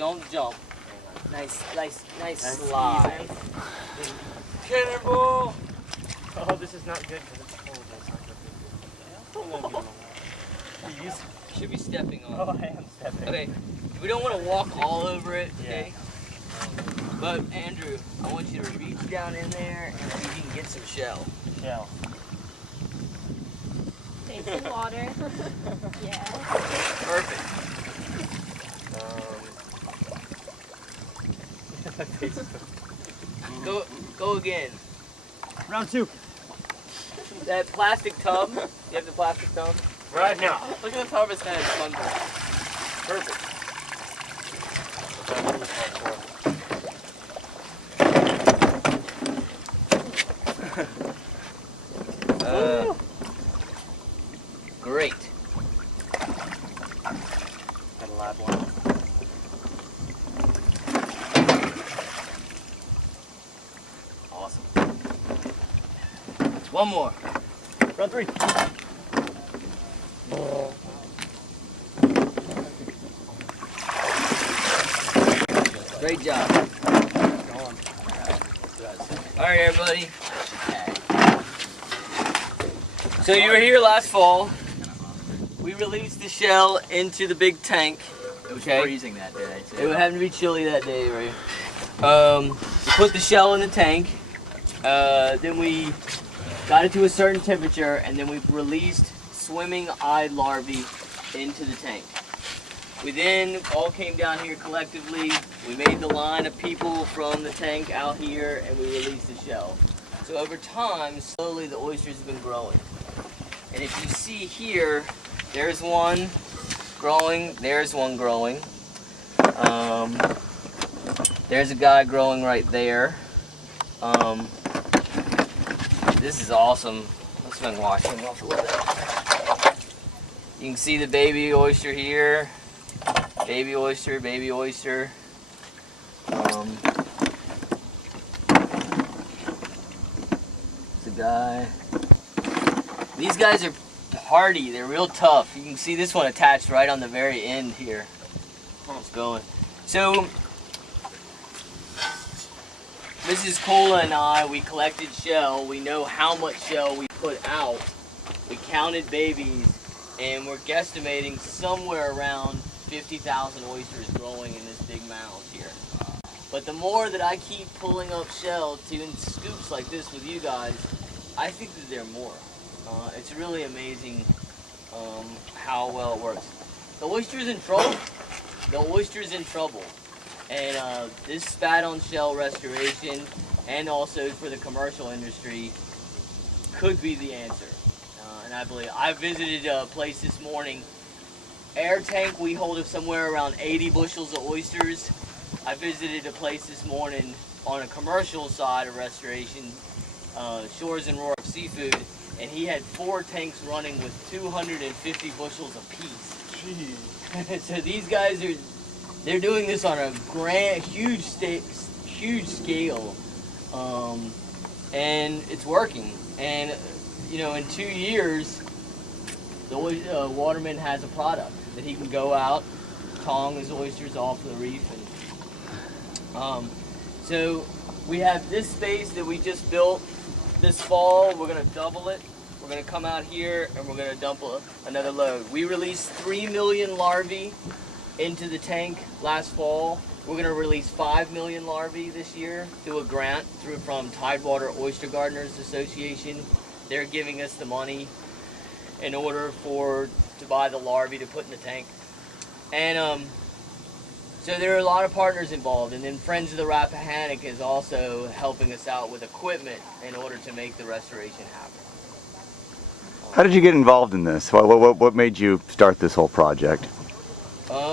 don't jump. Nice slide. Cannonball! Oh, this is not good because it's cold. That's not good. You should be stepping on it. Oh, I am stepping. Okay, we don't want to walk all over it, okay? But Andrew, I want you to reach down in there and see if you can get some shell. Shell. Take some water. Yeah. Perfect. Go again. Round 2. That plastic tub. You have the plastic tub? Right now. Look at the top of his head. Perfect. Great. Got a live one. Awesome. One more. Round 3. Great job. All right, everybody. So you were here last fall. We released the shell into the big tank. It was Okay. freezing that day too. It happened to be chilly that day, right? We put the shell in the tank. Then we got it to a certain temperature, and then we released swimming-eyed larvae into the tank. We then all came down here collectively. We made the line of people from the tank out here, and we released the shell. So over time, slowly the oysters have been growing. And if you see here, there's one growing, there's one growing. There's a guy growing right there. This is awesome. Let's see if I can wash him off a little bit. You can see the baby oyster here. Baby oyster, baby oyster. It's a guy. These guys are hardy. They're real tough. You can see this one attached right on the very end here. It's going. So, Mrs. Cola and I, we collected shell. We know how much shell we put out. We counted babies, and we're guesstimating somewhere around 50,000 oysters growing in this big mound here. But the more that I keep pulling up shell to in scoops like this with you guys, I think that there are more. It's really amazing how well it works. The oyster's in trouble. The oyster's in trouble. And this spat-on shell restoration, and also for the commercial industry, could be the answer. And I visited a place this morning. Air tank, we hold somewhere around 80 bushels of oysters. I visited a place this morning on a commercial side of restoration, Shores and Roar Seafood, and he had 4 tanks running with 250 bushels apiece. Jeez. So these guys they're doing this on a huge scale, and it's working. And you know, in 2 years, the waterman has a product that he can go out, tong his oysters off the reef, and so we have this space that we just built this fall. We're gonna double it. We're gonna come out here and we're gonna dump another load. We released 3 million larvae into the tank last fall. We're gonna release 5 million larvae this year through a grant from Tidewater Oyster Gardeners Association. They're giving us the money in order to buy the larvae to put in the tank. And so there are a lot of partners involved, and then Friends of the Rappahannock is also helping us out with equipment in order to make the restoration happen. How did you get involved in this? What made you start this whole project?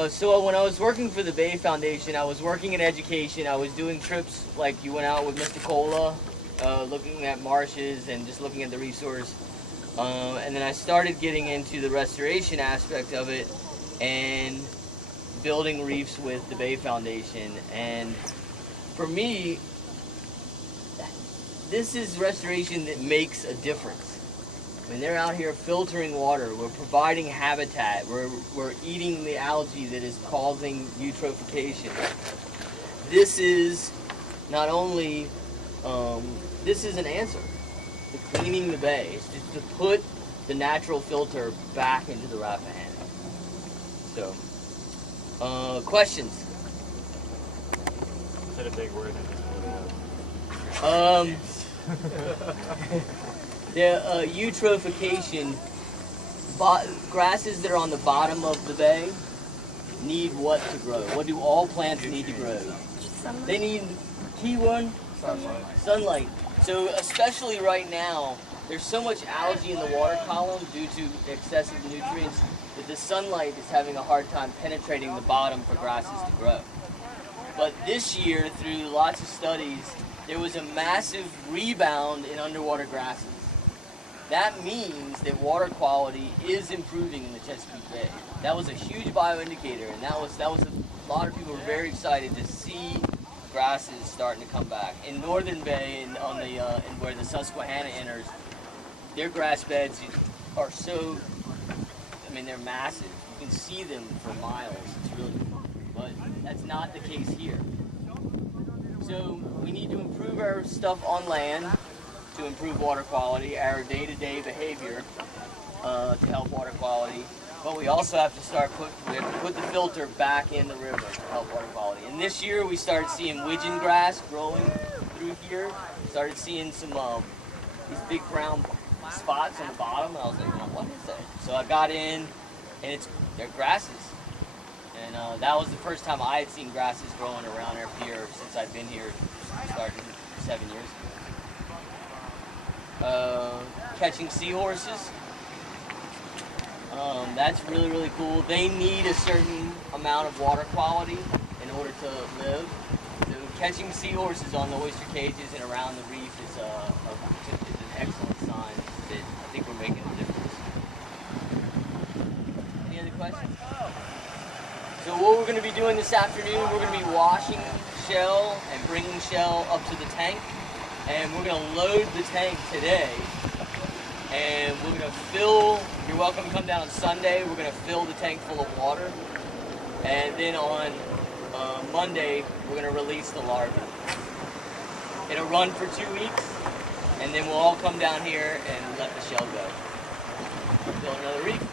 So when I was working for the Bay Foundation, I was working in education. I was doing trips like you went out with Mr. Cola, looking at marshes and just looking at the resource. And then I started getting into the restoration aspect of it and building reefs with the Bay Foundation. And for me, this is restoration that makes a difference. I mean, they're out here filtering water. We're providing habitat. We're eating the algae that is causing eutrophication. This is not only, this is an answer to cleaning the bay. It's just to put the natural filter back into the Rappahannock. So, questions? Is that a big word? The eutrophication, grasses that are on the bottom of the bay need what to grow? What do all plants need to grow? Sunlight. They need, key one, sunlight. So especially right now, there's so much algae in the water column due to excessive nutrients that the sunlight is having a hard time penetrating the bottom for grasses to grow. But this year, through lots of studies, there was a massive rebound in underwater grasses. That means that water quality is improving in the Chesapeake Bay. That was a huge bioindicator, and that was a lot of people were very excited to see grasses starting to come back. In Northern Bay, and on the and where the Susquehanna enters, their grass beds are so, I mean, they're massive. You can see them for miles. It's really cool. But that's not the case here. So we need to improve our stuff on land to improve water quality, our day-to-day behavior to help water quality. But we also have to put the filter back in the river to help water quality. And this year we started seeing widgeon grass growing through here. Started seeing some these big brown spots on the bottom, and I was like, well, what is that? So I got in, and they're grasses. And that was the first time I had seen grasses growing around our pier since I'd been here, starting 7 years ago. Catching seahorses. That's really, really cool. They need a certain amount of water quality in order to live. So catching seahorses on the oyster cages and around the reef is an excellent sign that I think we're making a difference. Any other questions? So what we're going to be doing this afternoon, we're going to be washing shell and bringing shell up to the tank. And we're going to load the tank today. And we're going to fill, you're welcome to come down on Sunday, we're going to fill the tank full of water. And then on Monday, we're going to release the larvae. It'll run for 2 weeks, and then we'll all come down here and let the shell go. Fill another reef.